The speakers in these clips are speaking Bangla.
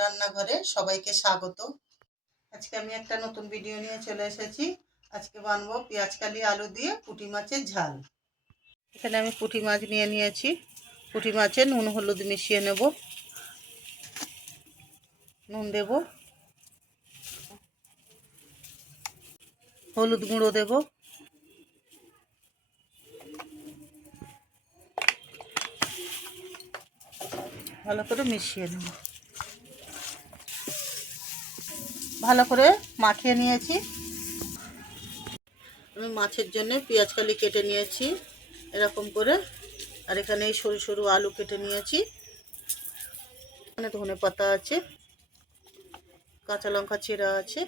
রান্নাঘরে সবাইকে স্বাগত। আজকে আমি একটা নতুন ভিডিও নিয়ে চলে এসেছি। আজকে বানাবো পেঁয়াজকালি আলু দিয়ে পুঁটি মাছের ঝাল। এখানে আমি পুঁটি মাছ নিয়ে নিয়েছি। পুঁটি মাছে নুন হলুদ মিশিয়ে নেব। নুন দেব, হলুদ গুঁড়ো দেব, ভালো করে মিশিয়ে নেব। ভালো করে মাখিয়ে নিয়েছি। আমি মাছের জন্য পেঁয়াজকালি কেটে নিয়েছি এরকম করে, আর এখানে এই সরু সরু আলু কেটে নিয়েছি। এখানে ধনে পাতা আছে, কাঁচা লঙ্কা চেরা আছে,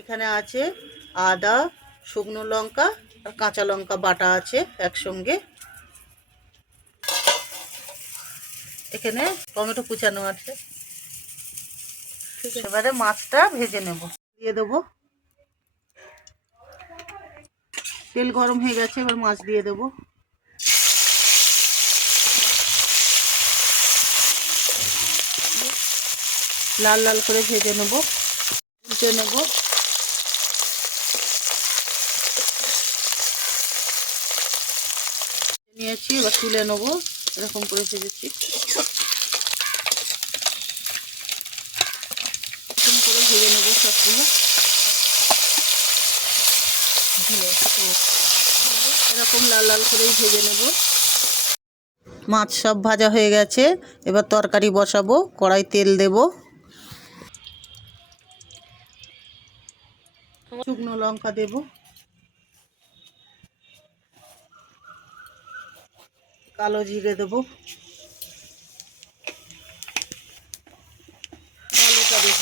এখানে আছে আদা, শুকনো লঙ্কা আর কাঁচা লঙ্কা বাটা আছে একসঙ্গে। এখানে টমেটো কুচানো আছে। ঠিক আছে, এবারে মাছটা ভেজে নেব। দিয়ে দেবো, তেল গরম হয়ে গেছে, এবার মাছ দিয়ে দেবো। লাল লাল করে ভেজে নেব, উল্টে নেব। নিয়েছি, এবার তুলে নেবো। এরকম করে ভেজেছি, এরকম করে ভেজে নেবো সবগুলো। এরকম লাল লাল করেই ভেজে নেব। মাছ সব ভাজা হয়ে গেছে, এবার তরকারি বসাবো। কড়াই তেল দেব, শুকনো লঙ্কা দেব, কালো জিরে দেব, আলুটা দেব,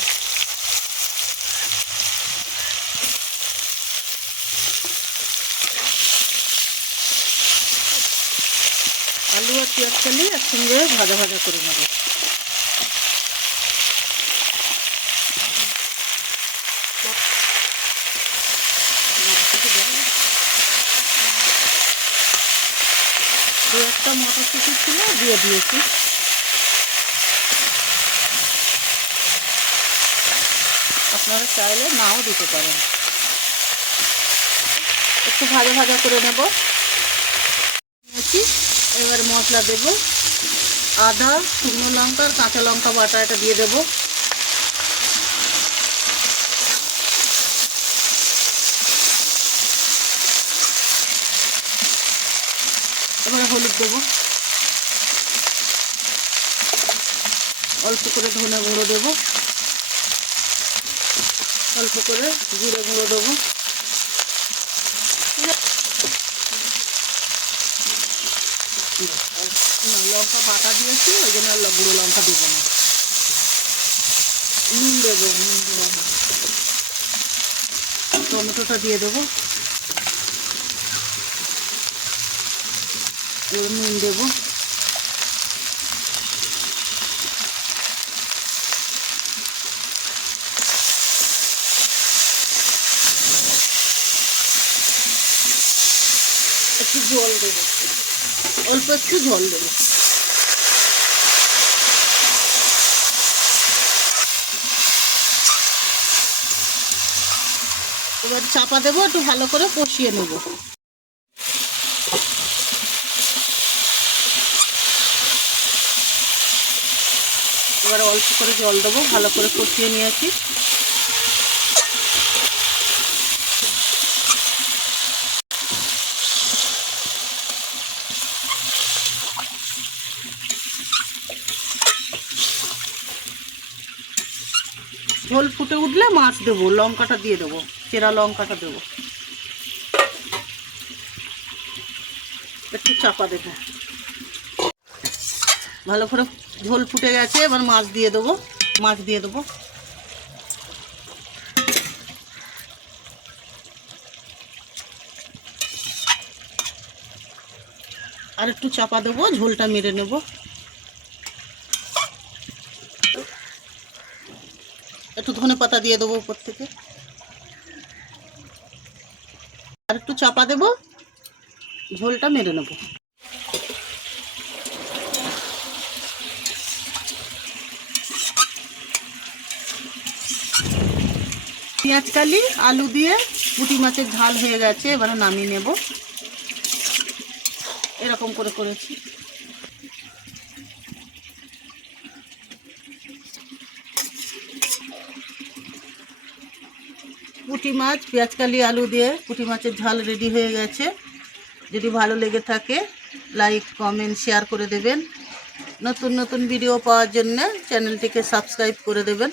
আলু আর পেঁয়াজকালি একসঙ্গে ভাজা ভাজা করে নেব। দু একটা মটরশুঁটি ছিল, দিয়ে দিয়েছি। আপনারা চাইলে নাও দিতে পারেন। একটু ভাজা ভাজা করে নেব। এবার মশলা দেব, আদা, শুকনো লঙ্কা আর কাঁচা লঙ্কা বাটা এটা দিয়ে দেব। এবারে হলুদ দেব, অল্প করে ধনে গুঁড়ো দেব, অল্প করে জিরে গুঁড়ো দেবো। লঙ্কা বাটা দিয়েছি, ওই জন্য গুঁড়ো লঙ্কা দেবো না। নুন দেবো, নুন দেবো। টমেটোটা দিয়ে দেবো, নুন দেবো, একটু জল দেবো, অল্প একটু জল দেবো। এবার চাপা দেবো, একটু ভালো করে কষিয়ে নেব। এবার অল্প করে জল দেবো, ভালো করে কষিয়ে নিয়েছি। ঝোল ফুটে উঠলে মাছ দেবো, লঙ্কাটা দিয়ে দেবো, চেরা লঙ্কাটা দেবো। একটু চাপা দেবো, ভালো করে ঝোল ফুটে গেছে। এবার মাছ দিয়ে দেবো, মাছ দিয়ে দেবো। আর একটু চাপা দেবো, ঝোলটা মেরে নেব। একটু ধনে পাতা দিয়ে দেবো উপর থেকে। আর একটু চাপা দেবো, ঝোলটা মেরে নেব। পেঁয়াজকালি আলু দিয়ে পুঁটি মাছের ঝাল হয়ে গেছে, এবারে নামিয়ে নেব। এরকম করে করেছি। পুঁটি মাছ পেঁয়াজকালি আলু দিয়ে পুঁটি মাছের ঝাল রেডি হয়ে গেছে। যদি ভালো লেগে থাকে লাইক কমেন্ট শেয়ার করে দেবেন। নতুন নতুন ভিডিও পাওয়ার জন্য চ্যানেলটিকে সাবস্ক্রাইব করে দেবেন।